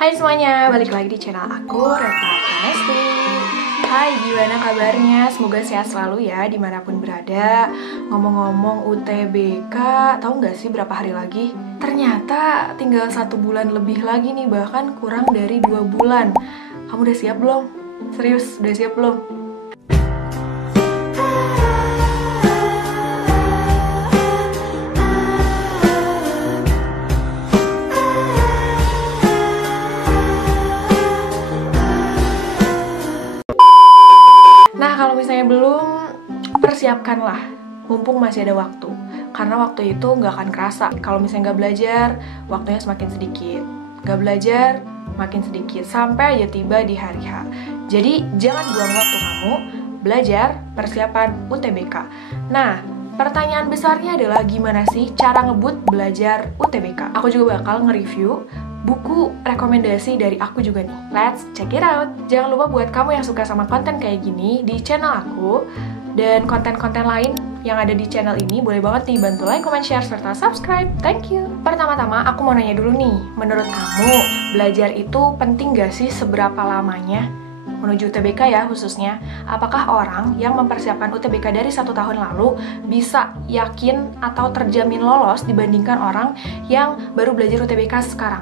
Hai semuanya, balik lagi di channel aku, Reta Pranesti. Hai, gimana kabarnya? Semoga sehat selalu ya, dimanapun berada. Ngomong-ngomong UTBK, tahu nggak sih berapa hari lagi? Ternyata tinggal 1 bulan lebih lagi nih, bahkan kurang dari 2 bulan. Kamu udah siap belum? Serius, udah siap belum? Nah, kalau misalnya belum, persiapkanlah, mumpung masih ada waktu. Karena waktu itu nggak akan kerasa. Kalau misalnya nggak belajar, waktunya semakin sedikit. Nggak belajar, makin sedikit. Sampai aja tiba di hari H. Jadi, jangan buang waktu kamu belajar persiapan UTBK. Nah, pertanyaan besarnya adalah gimana sih cara ngebut belajar UTBK? Aku juga bakal nge-review buku rekomendasi dari aku juga nih. Let's check it out. Jangan lupa buat kamu yang suka sama konten kayak gini di channel aku dan konten-konten lain yang ada di channel ini, boleh banget nih bantu like, comment, share, serta subscribe. Thank you. Pertama-tama aku mau nanya dulu nih, menurut kamu belajar itu penting gak sih, seberapa lamanya? Menuju UTBK ya khususnya, apakah orang yang mempersiapkan UTBK dari 1 tahun lalu bisa yakin atau terjamin lolos dibandingkan orang yang baru belajar UTBK sekarang?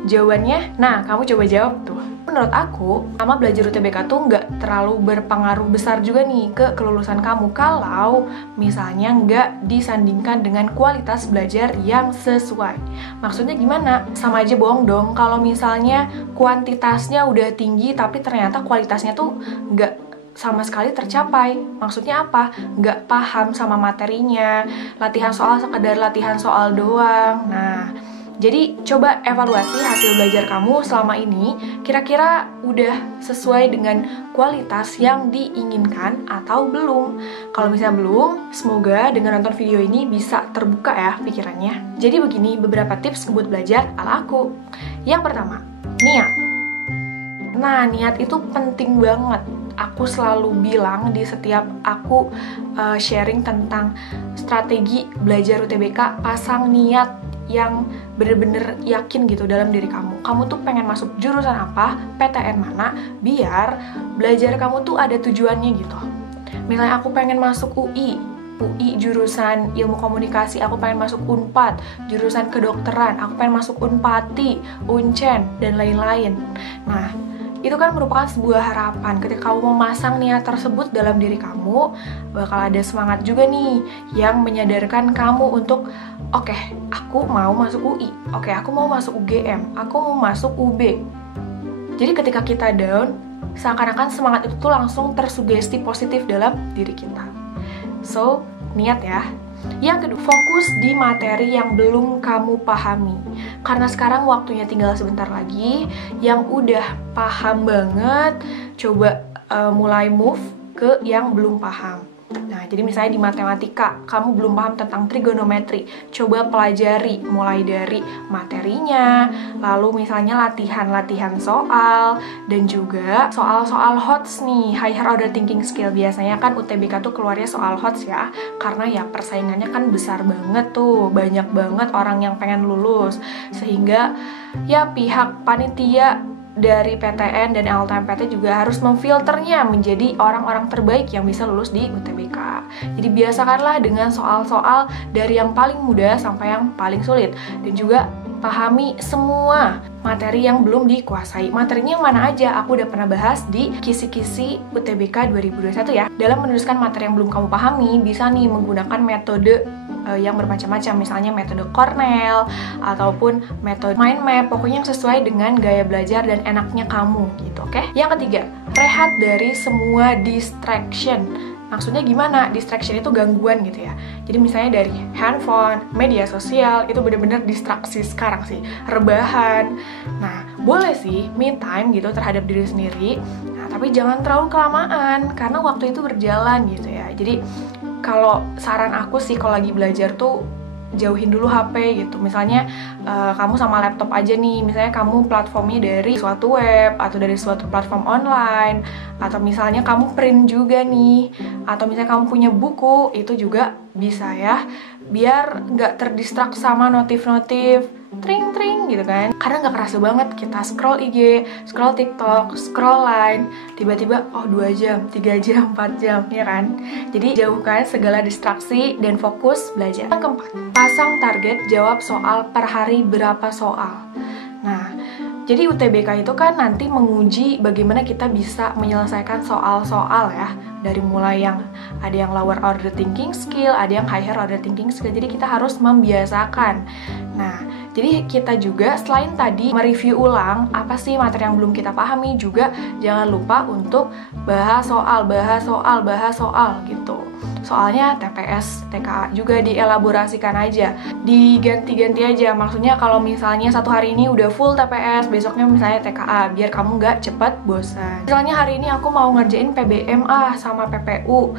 Jawabannya, nah kamu coba jawab tuh. Menurut aku, sama belajar UTBK tuh nggak terlalu berpengaruh besar juga nih ke kelulusan kamu kalau misalnya nggak disandingkan dengan kualitas belajar yang sesuai. Maksudnya gimana? Sama aja bohong dong kalau misalnya kuantitasnya udah tinggi tapi ternyata kualitasnya tuh nggak sama sekali tercapai. Maksudnya apa? Nggak paham sama materinya, latihan soal sekedar latihan soal doang. Nah, jadi coba evaluasi hasil belajar kamu selama ini, kira-kira udah sesuai dengan kualitas yang diinginkan atau belum? Kalau misalnya belum, semoga dengan nonton video ini bisa terbuka ya pikirannya. Jadi begini beberapa tips buat belajar ala aku. Yang pertama, niat. Nah, niat itu penting banget. Aku selalu bilang di setiap aku sharing tentang strategi belajar UTBK, pasang niat yang bener-bener yakin gitu dalam diri kamu. Kamu tuh pengen masuk jurusan apa, PTN mana, biar belajar kamu tuh ada tujuannya gitu. Misalnya aku pengen masuk UI jurusan ilmu komunikasi, aku pengen masuk Unpad, jurusan kedokteran, aku pengen masuk Unpati, Uncen, dan lain-lain. Nah, itu kan merupakan sebuah harapan. Ketika kamu memasang niat tersebut dalam diri kamu, bakal ada semangat juga nih yang menyadarkan kamu untuk oke, aku mau masuk UI, oke, aku mau masuk UGM, aku mau masuk UB. Jadi ketika kita down, seakan-akan semangat itu tuh langsung tersugesti positif dalam diri kita. So, niat ya. Yang kedua, fokus di materi yang belum kamu pahami. Karena sekarang waktunya tinggal sebentar lagi. Yang udah paham banget, coba mulai move ke yang belum paham. Nah, jadi misalnya di matematika, kamu belum paham tentang trigonometri, coba pelajari mulai dari materinya, lalu misalnya latihan-latihan soal, dan juga soal-soal HOTS nih, higher order thinking skill. Biasanya kan UTBK tuh keluarnya soal HOTS ya, karena ya persaingannya kan besar banget tuh, banyak banget orang yang pengen lulus, sehingga ya pihak panitia dari PTN dan LTMPT juga harus memfilternya menjadi orang-orang terbaik yang bisa lulus di UTBK. Jadi biasakanlah dengan soal-soal dari yang paling mudah sampai yang paling sulit. Dan juga pahami semua materi yang belum dikuasai. Materinya yang mana aja? Aku udah pernah bahas di kisi-kisi UTBK 2021 ya. Dalam menuliskan materi yang belum kamu pahami, bisa nih menggunakan metode yang bermacam-macam, misalnya metode Cornell ataupun metode mind map, pokoknya yang sesuai dengan gaya belajar dan enaknya kamu gitu, oke? Yang ketiga, rehat dari semua distraction. Maksudnya gimana? Distraction itu gangguan gitu ya. Jadi misalnya dari handphone, media sosial, itu bener-bener distraksi sekarang sih. Rebahan. Nah, boleh sih me time gitu terhadap diri sendiri. Nah, tapi jangan terlalu kelamaan karena waktu itu berjalan gitu ya. Jadi kalau saran aku sih kalau lagi belajar tuh jauhin dulu HP gitu. Misalnya kamu sama laptop aja nih, misalnya kamu platformnya dari suatu web atau dari suatu platform online, atau misalnya kamu print juga nih, atau misalnya kamu punya buku, itu juga bisa ya. biar nggak terdistrak sama notif-notif tring gitu kan, karena nggak kerasa banget kita scroll IG, scroll TikTok, scroll Line, tiba-tiba 2 jam, 3 jam, 4 jam, ya kan. Jadi jauhkan segala distraksi dan fokus belajar. Yang keempat, pasang target jawab soal per hari berapa soal. Nah, jadi UTBK itu kan nanti menguji bagaimana kita bisa menyelesaikan soal-soal ya, dari mulai yang ada yang lower order thinking skill, ada yang higher order thinking skill. Jadi kita harus membiasakan. Nah, jadi kita juga selain tadi mereview ulang apa sih materi yang belum kita pahami, juga jangan lupa untuk bahas soal gitu. Soalnya TPS, TKA juga dielaborasikan aja, diganti-ganti aja. Maksudnya kalau misalnya satu hari ini udah full TPS, besoknya misalnya TKA, biar kamu nggak cepet bosan. Misalnya hari ini aku mau ngerjain PBMA sama PPU,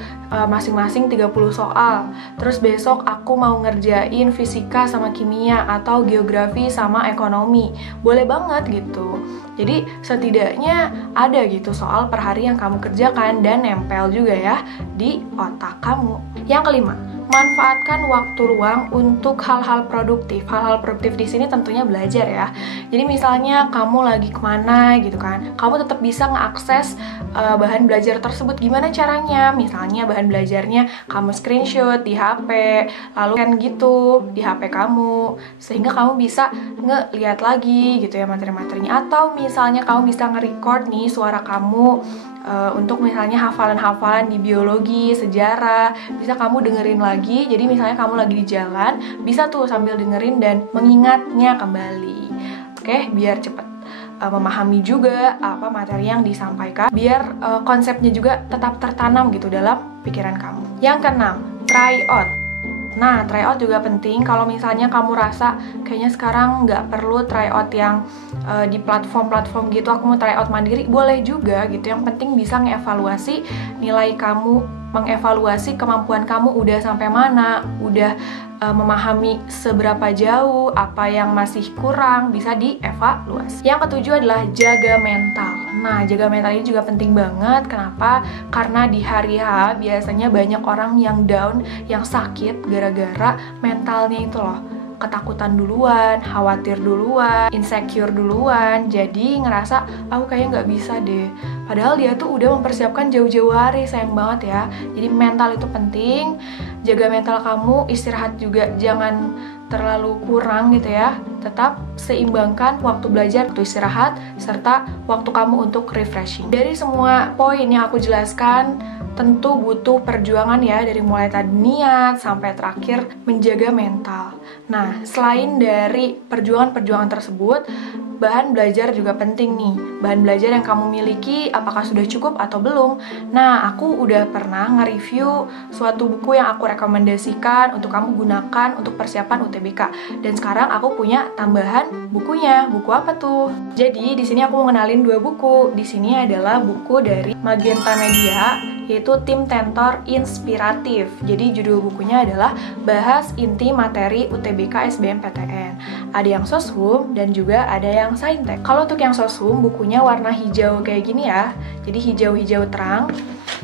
masing-masing 30 soal. Terus besok aku mau ngerjain fisika sama kimia, atau geografi sama ekonomi. Boleh banget gitu. Jadi setidaknya ada gitu soal per hari yang kamu kerjakan dan nempel juga ya di otak kamu. Yang kelima, manfaatkan waktu luang untuk hal-hal produktif. Hal-hal produktif di sini tentunya belajar ya. Jadi misalnya kamu lagi kemana gitu kan, kamu tetap bisa mengakses bahan belajar tersebut. Gimana caranya? Misalnya bahan belajarnya kamu screenshot di HP, lalu kan gitu di HP kamu, sehingga kamu bisa ngeliat lagi gitu ya materi-materinya. Atau misalnya kamu bisa nge-record nih suara kamu untuk misalnya hafalan-hafalan di biologi, sejarah, bisa kamu dengerin lagi. Jadi misalnya kamu lagi di jalan, bisa tuh sambil dengerin dan mengingatnya kembali. Oke, biar cepet memahami juga apa materi yang disampaikan, biar konsepnya juga tetap tertanam gitu dalam pikiran kamu. Yang keenam, try out. Nah, tryout juga penting. Kalau misalnya kamu rasa kayaknya sekarang nggak perlu tryout yang di platform-platform gitu, aku mau tryout mandiri, boleh juga gitu. Yang penting bisa ngevaluasi nilai kamu, mengevaluasi kemampuan kamu udah sampai mana, udah memahami seberapa jauh, apa yang masih kurang, bisa dievaluasi. Yang ketujuh adalah jaga mental. Nah, jaga mental ini juga penting banget. Kenapa? Karena di hari H biasanya banyak orang yang down, yang sakit gara-gara mentalnya itu loh. Ketakutan duluan, khawatir duluan, insecure duluan, jadi ngerasa aku kayaknya nggak bisa deh. Padahal dia tuh udah mempersiapkan jauh-jauh hari, sayang banget ya. Jadi mental itu penting, jaga mental kamu, istirahat juga jangan terlalu kurang gitu ya. Tetap seimbangkan waktu belajar, waktu istirahat, serta waktu kamu untuk refreshing. Dari semua poin yang aku jelaskan, tentu butuh perjuangan ya, dari mulai tadi niat sampai terakhir menjaga mental. Nah, selain dari perjuangan-perjuangan tersebut, bahan belajar juga penting nih. Bahan belajar yang kamu miliki apakah sudah cukup atau belum? Nah, aku udah pernah nge-review suatu buku yang aku rekomendasikan untuk kamu gunakan untuk persiapan UTBK. Dan sekarang aku punya tambahan bukunya. Buku apa tuh? Jadi di sini aku mau ngenalin 2 buku. Di sini adalah buku dari Magenta Media, yaitu Tim Tentor Inspiratif. Jadi judul bukunya adalah Bahas Inti Materi UTBK SBMPTN. Ada yang Soshum dan juga ada yang Saintek. Kalau untuk yang Soshum, bukunya warna hijau kayak gini ya. Jadi hijau-hijau terang.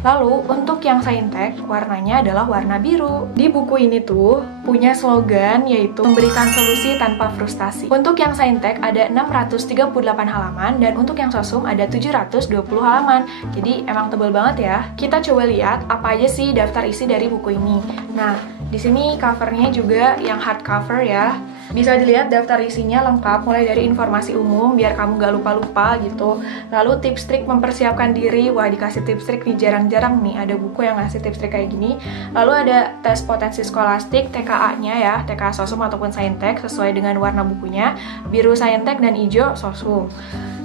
Lalu untuk yang Saintek, warnanya adalah warna biru. Di buku ini tuh punya slogan yaitu memberikan solusi tanpa frustasi. Untuk yang Saintek ada 638 halaman dan untuk yang Soshum ada 720 halaman. Jadi emang tebal banget ya. Kita coba lihat apa aja sih daftar isi dari buku ini. Nah, di sini covernya juga yang hardcover ya. Bisa dilihat daftar isinya lengkap, mulai dari informasi umum biar kamu gak lupa-lupa gitu. Lalu tips trik mempersiapkan diri. Wah, dikasih tips trik nih, jarang-jarang nih ada buku yang ngasih tips trik kayak gini. Lalu ada tes potensi skolastik, TKA-nya ya, TKA Soshum ataupun Saintek sesuai dengan warna bukunya. Biru Saintek dan hijau Soshum.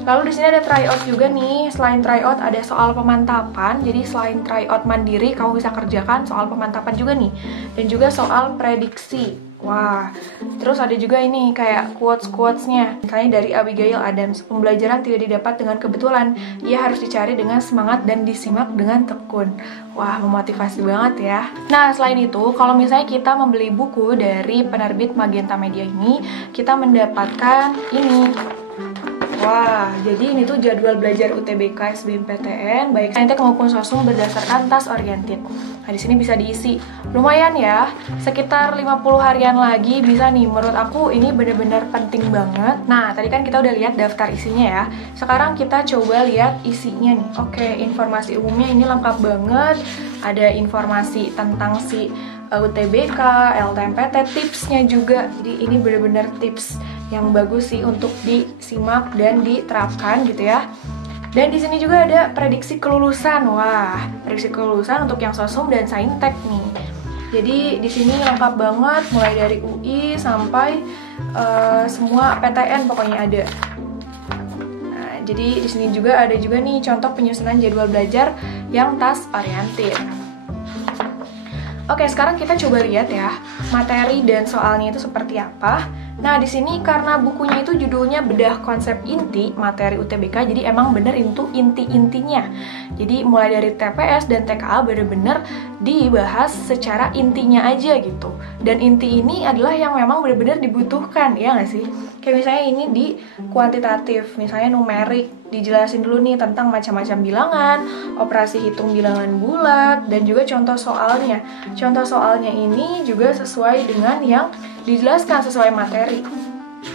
Lalu di sini ada tryout juga nih. Selain tryout ada soal pemantapan. Jadi selain tryout mandiri, kamu bisa kerjakan soal pemantapan juga nih. Dan juga soal prediksi. Wah, terus ada juga ini kayak quotes-quotesnya. Misalnya dari Abigail Adams, pembelajaran tidak didapat dengan kebetulan, ia harus dicari dengan semangat dan disimak dengan tekun. Wah, memotivasi banget ya. Nah, selain itu, kalau misalnya kita membeli buku dari penerbit Magenta Media ini, kita mendapatkan ini. Wah, jadi ini tuh jadwal belajar UTBK SBMPTN baik saintek maupun sosum berdasarkan task oriented. Nah, di sini bisa diisi. Lumayan ya, sekitar 50 harian lagi bisa nih. Menurut aku ini bener-bener penting banget. Nah, tadi kan kita udah lihat daftar isinya ya. Sekarang kita coba lihat isinya nih. Oke, informasi umumnya ini lengkap banget. Ada informasi tentang si UTBK, LTMPT, tipsnya juga. Jadi ini bener-bener tips yang bagus sih untuk disimak dan diterapkan gitu ya. Dan di sini juga ada prediksi kelulusan. Wah, prediksi kelulusan untuk yang sosum dan saintek nih. Jadi di sini lengkap banget, mulai dari UI sampai semua PTN pokoknya ada. Nah, jadi di sini juga ada nih contoh penyusunan jadwal belajar yang task oriented. Oke, sekarang kita coba lihat ya materi dan soalnya itu seperti apa. Nah, di sini karena bukunya itu judulnya Bedah Konsep Inti Materi UTBK, jadi emang bener itu inti-intinya. Jadi mulai dari TPS dan TKA bener-bener dibahas secara intinya aja gitu. Dan inti ini adalah yang memang bener-bener dibutuhkan, ya nggak sih? Kayak misalnya ini di kuantitatif, misalnya numerik, dijelasin dulu nih tentang macam-macam bilangan, operasi hitung bilangan bulat, dan juga contoh soalnya. Contoh soalnya ini juga sesuai dengan yang dijelaskan sesuai materi.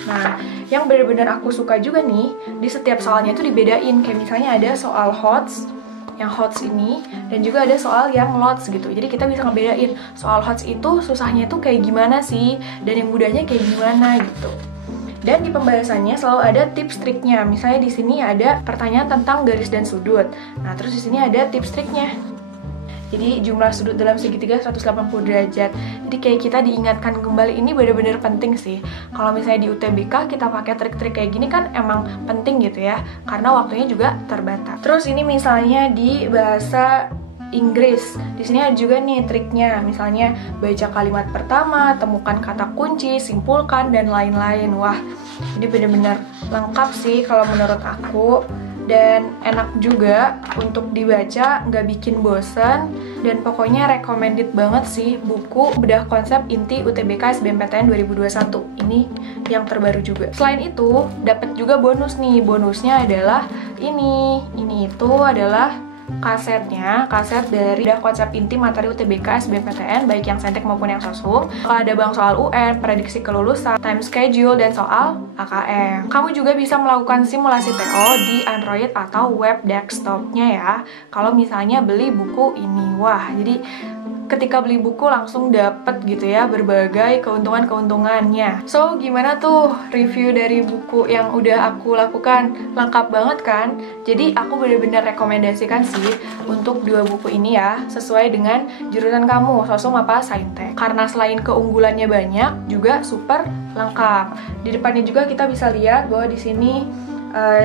Nah, yang benar-benar aku suka juga nih, di setiap soalnya itu dibedain. Kayak misalnya ada soal HOTS, yang HOTS ini, dan juga ada soal yang LOTS gitu. Jadi kita bisa ngebedain soal HOTS itu susahnya itu kayak gimana sih, dan yang mudahnya kayak gimana gitu. Dan di pembahasannya selalu ada tips triknya. Misalnya di sini ada pertanyaan tentang garis dan sudut. Nah, terus di sini ada tips triknya. Jadi jumlah sudut dalam segitiga 180 derajat. Jadi kayak kita diingatkan kembali, ini benar-benar penting sih. Kalau misalnya di UTBK kita pakai trik-trik kayak gini kan emang penting gitu ya, karena waktunya juga terbatas. Terus ini misalnya di bahasa Inggris, di sini ada juga nih triknya. Misalnya baca kalimat pertama, temukan kata kunci, simpulkan, dan lain-lain. Wah, ini benar-benar lengkap sih kalau menurut aku. Dan enak juga untuk dibaca, nggak bikin bosen. Dan pokoknya recommended banget sih buku Bedah Konsep Inti UTBK SBMPTN 2021. Ini yang terbaru juga. Selain itu, dapat juga bonus nih. Bonusnya adalah ini itu adalah kaset dari Bedah Konsep Inti Materi UTBK SBMPTN baik yang saintek maupun yang sosum. Ada bank soal UN, prediksi kelulusan, time schedule, dan soal AKM. Kamu juga bisa melakukan simulasi TO di Android atau web desktopnya ya, kalau misalnya beli buku ini. Wah, jadi ketika beli buku langsung dapet gitu ya berbagai keuntungan-keuntungannya. So, gimana tuh review dari buku yang udah aku lakukan? Lengkap banget kan? Jadi aku bener-bener rekomendasikan sih untuk dua buku ini ya, sesuai dengan jurusan kamu, sosum apa saintek. Karena selain keunggulannya banyak, juga super lengkap. Di depannya juga kita bisa lihat bahwa di sini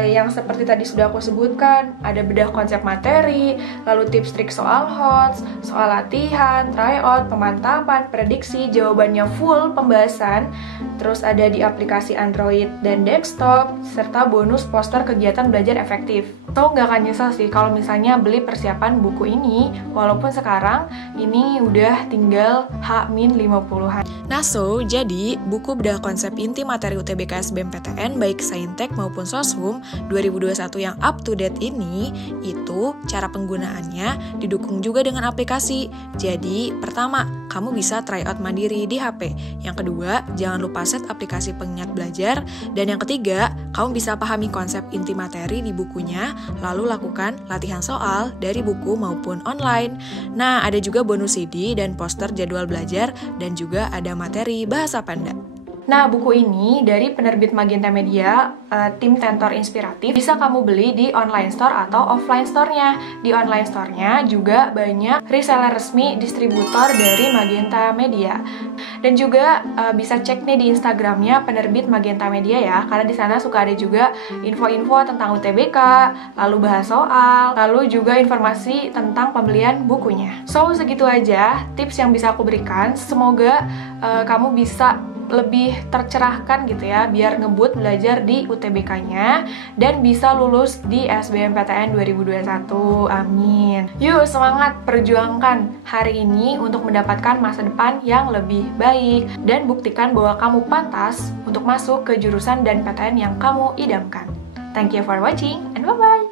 yang seperti tadi sudah aku sebutkan, ada bedah konsep materi, lalu tips trik soal HOTS, soal latihan, tryout, pemantapan, prediksi, jawabannya full pembahasan, terus ada di aplikasi Android dan desktop, serta bonus poster kegiatan belajar efektif. So, nggak akan nyesel sih kalau misalnya beli persiapan buku ini, walaupun sekarang ini udah tinggal H-50-an. Nah, jadi buku Bedah Konsep Inti Materi UTBK SBMPTN baik saintek maupun sosum 2021 yang up to date ini, itu cara penggunaannya didukung juga dengan aplikasi. Jadi, pertama, kamu bisa try out mandiri di HP. Yang kedua, jangan lupa set aplikasi pengingat belajar. Dan yang ketiga, kamu bisa pahami konsep inti materi di bukunya, lalu lakukan latihan soal dari buku maupun online. Nah, ada juga bonus CD dan poster jadwal belajar, dan juga ada materi bahasa Panda. Nah, buku ini dari penerbit Magenta Media, tim Tentor Inspiratif, bisa kamu beli di online store atau offline store-nya. Di online store-nya juga banyak reseller resmi distributor dari Magenta Media. Dan juga bisa cek nih di Instagramnya penerbit Magenta Media ya, karena di sana suka ada juga info-info tentang UTBK, lalu bahas soal, lalu juga informasi tentang pembelian bukunya. So, segitu aja tips yang bisa aku berikan. Semoga kamu bisa lebih tercerahkan gitu ya, biar ngebut belajar di UTBK-nya dan bisa lulus di SBMPTN 2021. Amin. Yuk semangat perjuangkan hari ini untuk mendapatkan masa depan yang lebih baik dan buktikan bahwa kamu pantas untuk masuk ke jurusan dan PTN yang kamu idamkan. Thank you for watching and bye-bye!